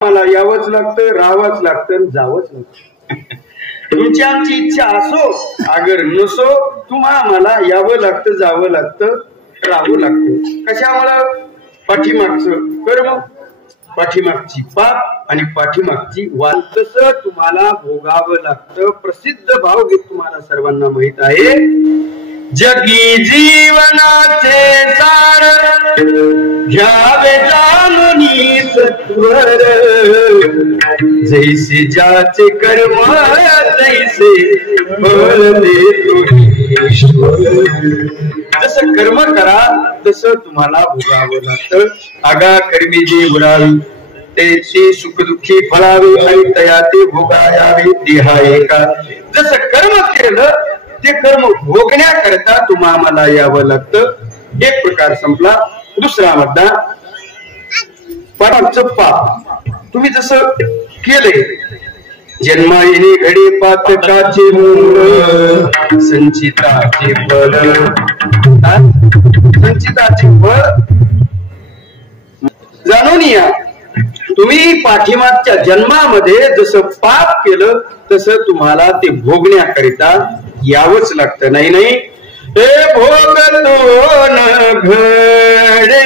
मला यावंच लागतं, राहावंच लागतं, जावंच लागतं. तुमची आमची इच्छा असो अगर नसो, तुम्हाला यावं लागतं, जावं लागतं, राहावं लागतं. कशामुळं? पाठीमागचं कर्म, पाठीमागची पाप आणि पाठीमागची वाल, तसं तुम्हाला भोगावं लागतं. प्रसिद्ध भावगीत तुम्हाला सर्वांना माहित आहे. जगी जीवनाचे सार घ्यावे जाणूनी सत्वर, जैसे ज्याचे कर्म तैसे फळ देतो ईश्वर. जसं कर्म करा तसं तुम्हाला भोगावं लागतं. आगा कर्मी जे बुरावी ते सुखदुःखी फळावे आणि तया ते भोगायावे देहा एका. जसं कर्म केलं ते कर्म भोगण्याकरता तुम्हाला यावं लागतं. एक प्रकार संपला. दुसरा मुद्दा, पापाचं पाप तुम्ही जसं केलंय. जन्मा येणे घडी पातकाचे मूळ, संचिताचे फळ. संचिताचे फळ जाणून या. तुम्ही पाठीमागच्या जन्मामध्ये जसं पाप केलं तसं तुम्हाला ते भोगण्याकरिता यावंच लागतं. नाही नाही, हे भोगतो न घडे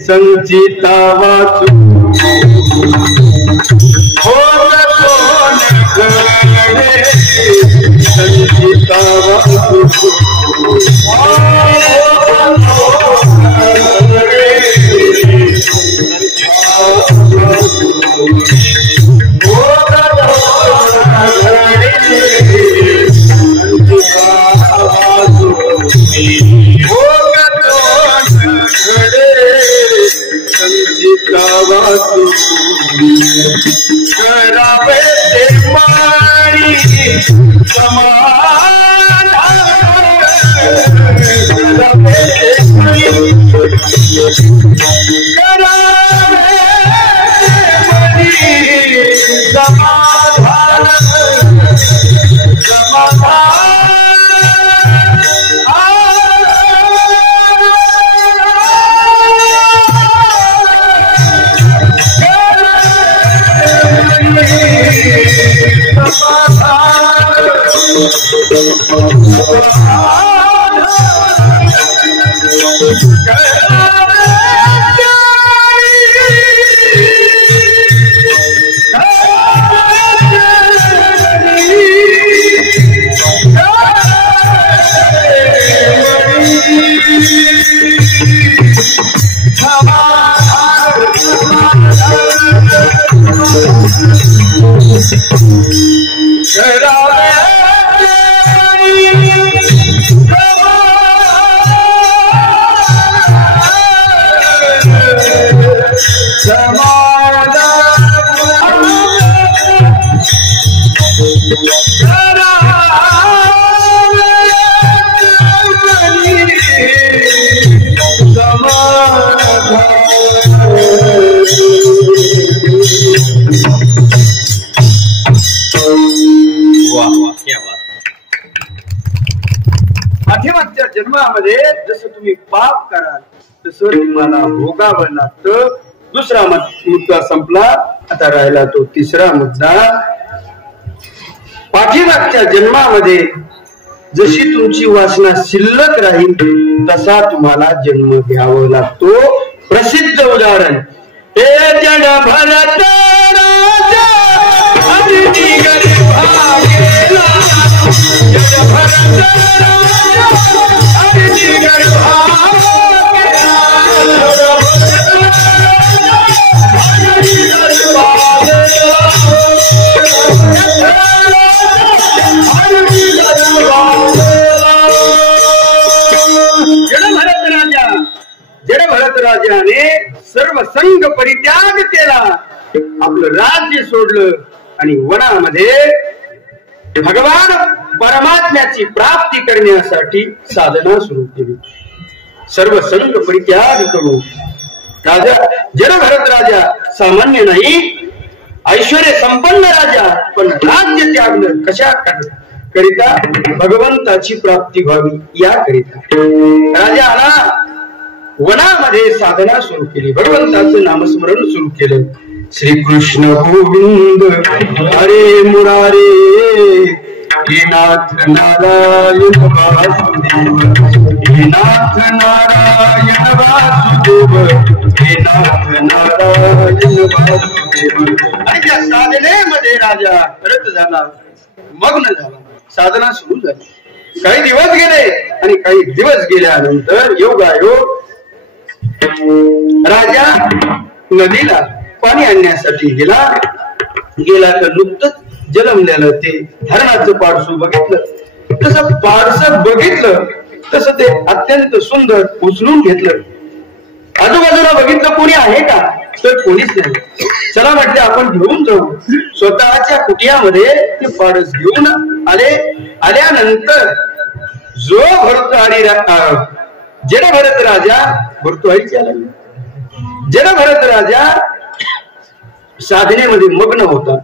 संचिता वाचू, भोगतो न घडे संचिता वाचू. करावे ते मारी समाधान, करावे समाधान, समाधान. पाठीमागच्या जन्मामध्ये जसं तुम्ही पाप कराल तसं तुम्हाला भोगावं लागतं. दुसरा मुद्दा संपला. आता राहिला तो तिसरा मुद्दा. पाठीमागच्या जन्मामध्ये जशी तुमची वासना शिल्लक राहील तसा तुम्हाला जन्म घ्यावा लागतो. प्रसिद्ध उदाहरण, हे जन भरत राजा अग्नी गर्भा गेला, जन भरत राजा अग्नी गर्भा गेला, अग्नी गर्भा गेला, अग्नी गर्भा गेला. जड भरत राजाने सर्व संघ परित्याग केला, आपलं राज्य सोडलं आणि वनामध्ये भगवान परमात्म्याची प्राप्ती करण्यासाठी साधना सुरू केली. सर्व संघ परित्याग करून राजा जड भरत राजा सामान्य नाही, ऐश्वर्य संपन्न राजा, पण राज्य त्यागलं कशा करिता? भगवंताची प्राप्ती व्हावी याकरिता. राजा आला वनामध्ये साधना सुरू केली, भगवंताचं नामस्मरण सुरू केलं. श्रीकृष्ण गोविंद हरे मुरारे, हे नाथ नारायण वासुदेव, हे नाथ नारायण वासुदेव, हे नाथ नारायण वासुदेव. आणि त्या साधनेमध्ये राजा रत झाला, मग्न झाला. साधना सुरू झाली. काही दिवस गेले आणि काही दिवस गेल्यानंतर योगायोग राजा नदीला पाणी आणण्यासाठी गेला तर नुकतंच जन्मलेलं ते हरणाचं पाडसू बघितलं. तसं पाडसं बघितलं तसं ते अत्यंत सुंदर उचलून घेतलं. आजूबाजूला बघितलं कोणी आहे का, तर कोणीच नाही. चला म्हटले आपण घेऊन जाऊ. स्वतःच्या कुटियामध्ये ते पाडस घेऊन आले. आल्यानंतर जो भरतवाडी जडभरत राजा, भरतवाडीची आला, जडभरत राजा साधनेमध्ये मग्न होता.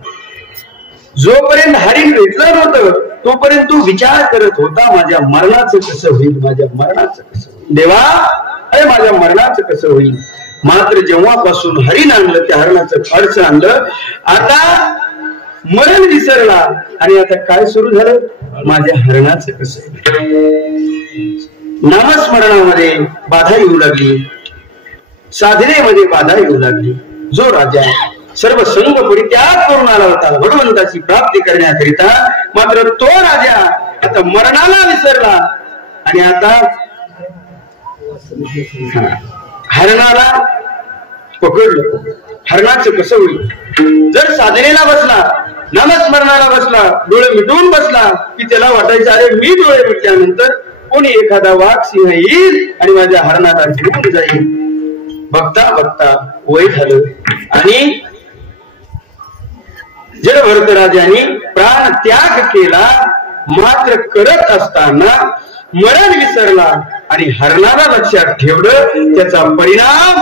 जोपर्यंत हरिण भेटलं नव्हतं तोपर्यंत तो विचार करत होता, माझ्या मरणाचं कसं होईल, माझ्या मरणाचं कसं होईल देवा, अरे माझ्या मरणाचं कसं होईल. मात्र जेव्हापासून हरिण आणलं, त्या हरणाचं फारसं आणलं, आता मरण विसरला. आणि आता काय सुरू झालं, माझ्या हरणाचं कसं. नामस्मरणामध्ये बाधा येऊ लागली, साधनेमध्ये बाधा येऊ लागली. जो राजा सर्व संग परित्याग करून आला होता भगवंताची प्राप्ती करण्याकरिता, मात्र तो राजा आता मरणाला विसरला. आणि आता हरणाला पकडलं. हरणाचं कसं होईल. जर साधनेला बसला, नामस्मरणाला बसला, डोळे मिटून बसला की त्याला वाटायचं अरे मी डोळे मिटल्यानंतर कोणी एखादा वाघ सिंह येईल आणि माझ्या हरणाला घेऊन जाईल. बघता बघता वय झालं आणि जडभरत राजाने प्राण त्याग केला. मात्र करत असताना मरण विसरला आणि हरणाला लक्षात ठेवलं. त्याचा परिणाम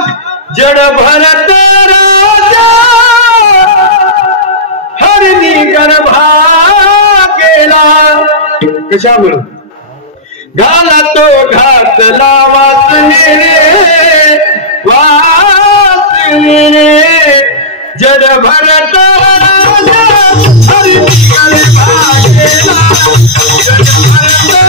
जडभरत राजा हरिणी गर्भा गेला. कशामुळं घाला तो घातला वाचणे वाचणे, जडभरत राजा हरिणी गर्भा गेला. जडभरत